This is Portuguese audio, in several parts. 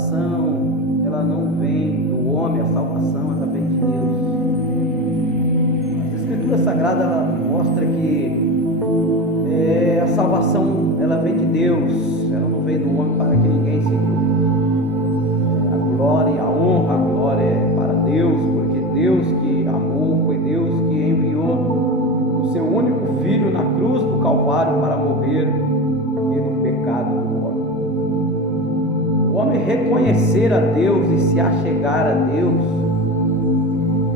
salvação, ela não vem do homem, a salvação, ela vem de Deus. A Escritura Sagrada, ela mostra que a salvação, ela vem de Deus, ela não vem do homem para que ninguém se glórie. A glória e a honra, a glória é para Deus, porque Deus que amou, foi Deus que enviou o seu único Filho na cruz do Calvário para morrer pelo pecado do homem. O homem reconhecer a Deus e se achegar a Deus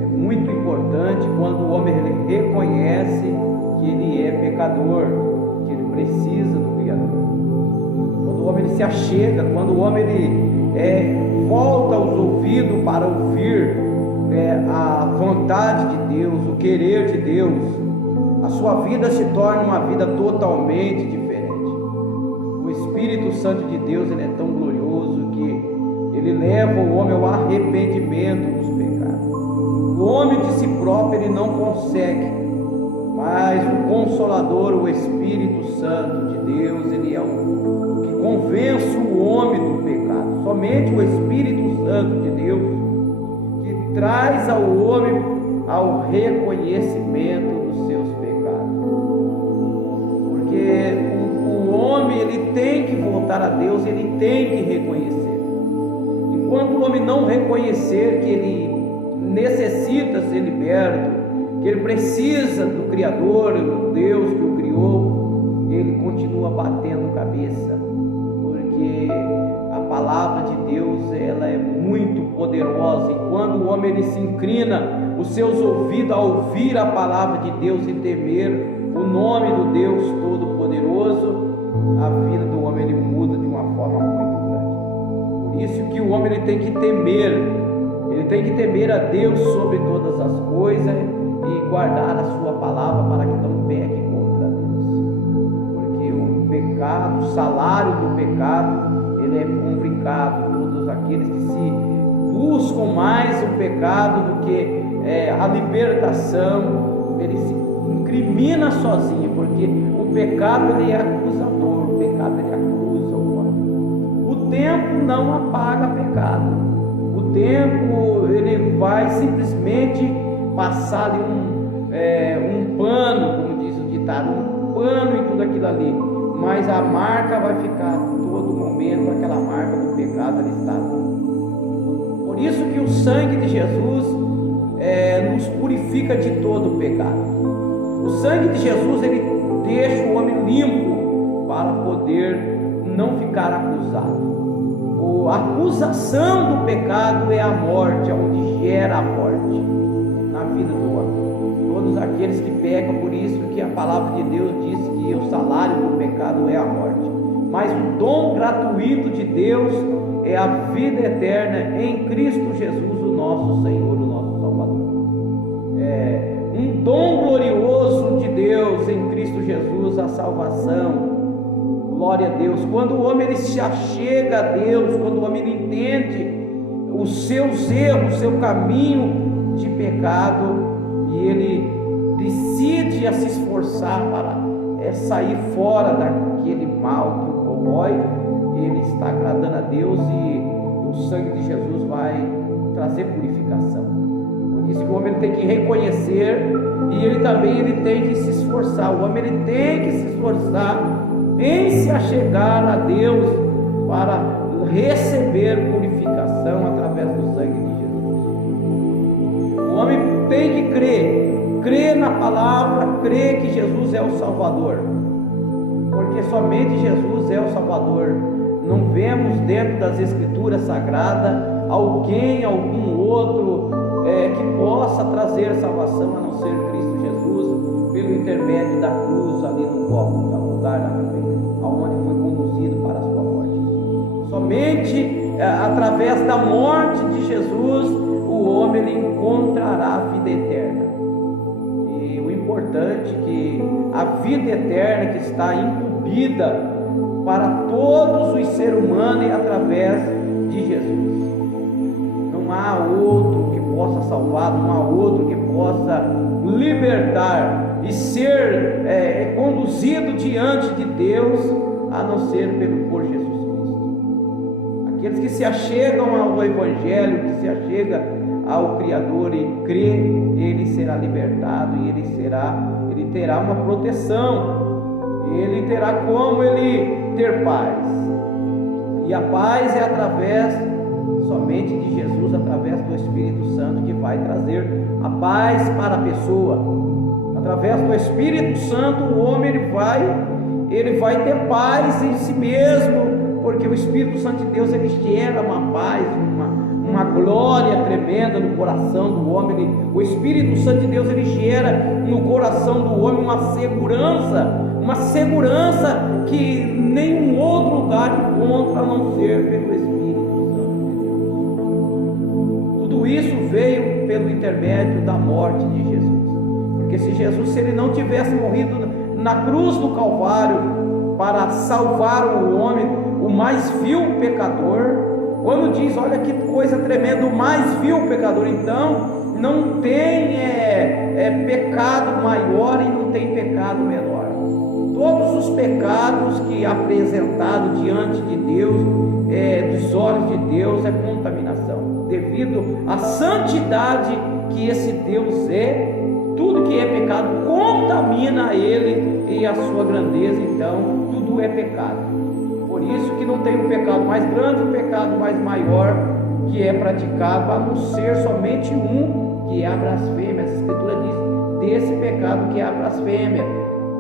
é muito importante quando o homem reconhece que ele é pecador, que ele precisa do Criador. Quando o homem se achega, quando o homem volta os ouvidos para ouvir a vontade de Deus, o querer de Deus, a sua vida se torna uma vida totalmente diferente. O Espírito Santo de Deus, ele é tão glorioso que ele leva o homem ao arrependimento dos pecados. O homem de si próprio ele não consegue, mas o Consolador, o Espírito Santo de Deus, ele é o que convence o homem do pecado. Somente o Espírito Santo de Deus que traz ao homem ao reconhecimento dos seus pecados. Porque o homem ele tem que voltar a Deus, ele tem que reconhecer. Enquanto o homem não reconhecer que ele necessita ser liberto, que ele precisa do Criador, do Deus que o criou, ele continua batendo cabeça, porque a palavra de Deus ela é muito poderosa, e quando o homem ele se inclina os seus ouvidos a ouvir a palavra de Deus e temer o nome do Deus Todo-Poderoso, a vida do homem ele muda de uma forma muito grande. Por isso que o homem ele tem que temer a Deus sobre todas as coisas e guardar a sua palavra para que não peque contra Deus, porque o pecado, o salário do pecado, ele é complicado. Todos aqueles que se buscam mais o pecado do que a libertação, ele se incrimina sozinho, porque o pecado ele é acusador, o pecado ele acusa o homem. O tempo não apaga pecado, o tempo ele vai simplesmente passar ali um pano, como diz o ditado, um pano em tudo aquilo ali, mas a marca vai ficar todo momento, aquela marca do pecado ali está. Por isso que o sangue de Jesus nos purifica de todo o pecado. O sangue de Jesus ele deixa o homem limpo para poder não ficar acusado. A acusação do pecado é a morte, é onde gera a morte na vida do homem. Todos aqueles que pecam, por isso que a palavra de Deus diz que o salário do pecado é a morte, mas o dom gratuito de Deus é a vida eterna em Cristo Jesus, o nosso Senhor, o nosso Salvador. Um dom glorioso de Deus em Cristo Jesus, a salvação. Glória a Deus. Quando o homem ele se achega a Deus, quando o homem ele entende os seus erros, o seu caminho de pecado, e ele decide a se esforçar para sair fora daquele mal que o corrói, ele está agradando a Deus, e o sangue de Jesus vai trazer purificação. Por isso que o homem tem que reconhecer, e ele também tem que se esforçar. O homem ele tem que se esforçar em se achegar a Deus para receber purificação através do sangue de Jesus. O homem tem que crer na palavra, crer que Jesus é o Salvador, porque somente Jesus é o Salvador. Não vemos dentro das Escrituras Sagradas algum outro que possa trazer salvação a não ser Cristo Jesus, pelo intermédio da cruz ali no Gólgota, no lugar da cruz, aonde foi conduzido para a sua morte. Somente através da morte de Jesus o homem ele encontrará a vida eterna. E o importante é que a vida eterna que está incumbida para todos os seres humanos é através de Jesus. Não há outro que possa salvar, não há outro que possa libertar e ser conduzido diante de Deus, a não ser por Jesus Cristo. Aqueles que se achegam ao Evangelho, que se achegam ao Criador e crê, ele será libertado e ele terá uma proteção, ele terá como ele ter paz. E a paz é através somente de Jesus, através do Espírito Santo, que vai trazer a paz para a pessoa. Através do Espírito Santo, o homem ele vai ter paz em si mesmo, porque o Espírito Santo de Deus ele gera uma paz, uma glória tremenda no coração do homem. O Espírito Santo de Deus ele gera no coração do homem uma segurança que nenhum outro lugar encontra a não ser pelo Espírito Santo de Deus. Tudo isso veio pelo intermédio da morte de Jesus, porque se ele não tivesse morrido na cruz do Calvário para salvar o homem, o mais vil pecador, quando diz, olha que coisa tremenda, o mais vil pecador, então não tem pecado maior e não tem pecado menor. Todos os pecados que apresentado diante de Deus, dos olhos de Deus, é contaminação, devido à santidade que esse Deus é. Tudo que é pecado contamina ele e a sua grandeza, então tudo é pecado. Por isso que não tem um pecado mais grande, um pecado mais maior que é praticado, a não ser somente um, que é a blasfêmia. Essa escritura diz desse pecado que é a blasfêmia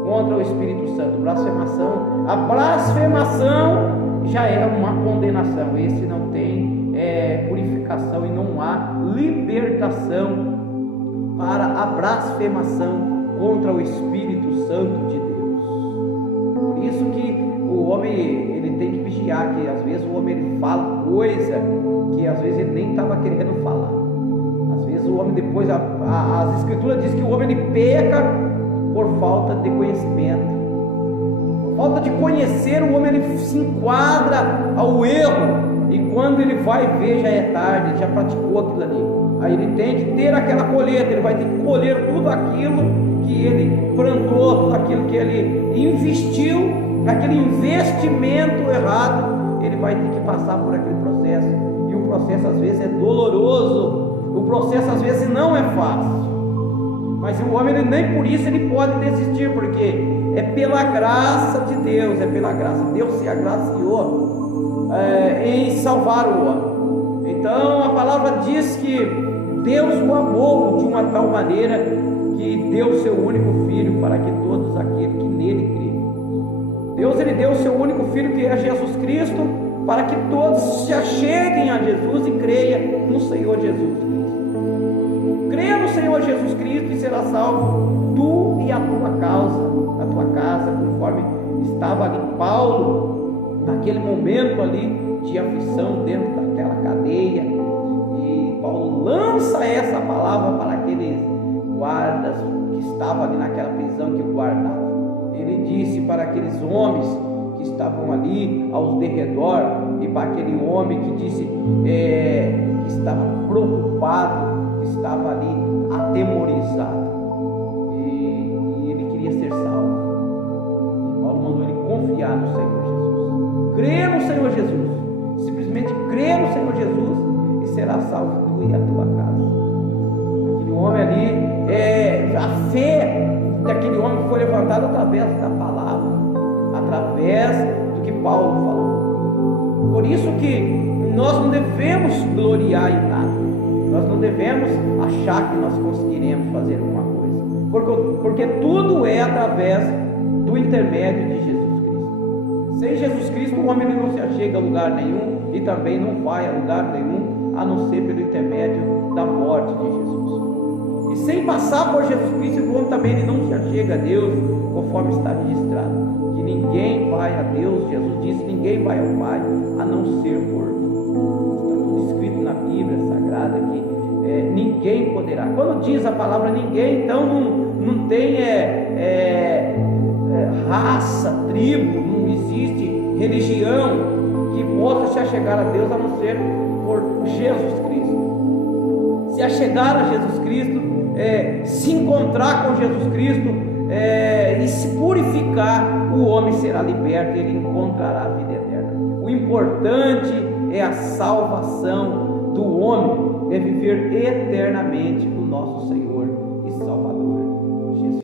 contra o Espírito Santo, blasfemação. A blasfemação já é uma condenação, esse não tem purificação e não há libertação para a blasfemação contra o Espírito Santo de Deus. Por isso que o homem ele tem que vigiar, que às vezes o homem ele fala coisa que às vezes ele nem estava querendo falar. Às vezes o homem depois, as escrituras diz que o homem ele peca por falta de conhecimento. Por falta de conhecer, o homem ele se enquadra ao erro, e quando ele vai ver já é tarde, ele já praticou aquilo ali. Aí ele tem que ter aquela colheita, ele vai ter que colher tudo aquilo que ele plantou, tudo aquilo que ele investiu, aquele investimento errado, ele vai ter que passar por aquele processo, e o processo às vezes é doloroso, o processo às vezes não é fácil, mas o homem ele, nem por isso ele pode desistir, porque é pela graça de Deus, Deus se agraciou em salvar o homem. Então a palavra diz que Deus o amou de uma tal maneira que deu seu único filho para que todos aqueles que nele creem. Deus ele deu o seu único filho, que é Jesus Cristo, para que todos se acheguem a Jesus e creiam no Senhor Jesus Cristo. Creia no Senhor Jesus Cristo e será salvo tu e a tua casa, conforme estava ali Paulo naquele momento ali de aflição dentro daquela cadeia, e Paulo lança essa palavra para aqueles guardas que estavam ali naquela prisão que guardavam. Ele disse para aqueles homens que estavam ali aos derredor, e para aquele homem que disse que estava preocupado, que estava ali atemorizado, e ele queria ser salvo, e Paulo mandou ele confiar no Senhor Jesus, crer no Senhor Jesus, simplesmente crer no Senhor Jesus, e será salvo tu e a tua casa. Aquele homem ali, a fé daquele homem foi levantada através da palavra, através do que Paulo falou. Por isso que nós não devemos gloriar em nada, nós não devemos achar que nós conseguiremos fazer alguma coisa, porque tudo é através do intermédio de Jesus Cristo. Sem Jesus Cristo o homem não se achega a lugar nenhum, e também não vai a lugar nenhum, a não ser pelo intermédio da morte de Jesus. E sem passar por Jesus Cristo, o homem também ele não se achega a Deus, conforme está registrado, que ninguém vai a Deus. Jesus disse: ninguém vai ao Pai a não ser por mim. Está tudo escrito na Bíblia Sagrada que ninguém poderá. Quando diz a palavra ninguém, então não tem raça, tribo, não existe religião que possa se achegar a Deus a não ser por Jesus Cristo. Se achegar a Jesus Cristo, se encontrar com Jesus Cristo, e se purificar, o homem será liberto e ele encontrará a vida eterna. O importante é a salvação do homem, é viver eternamente com nosso Senhor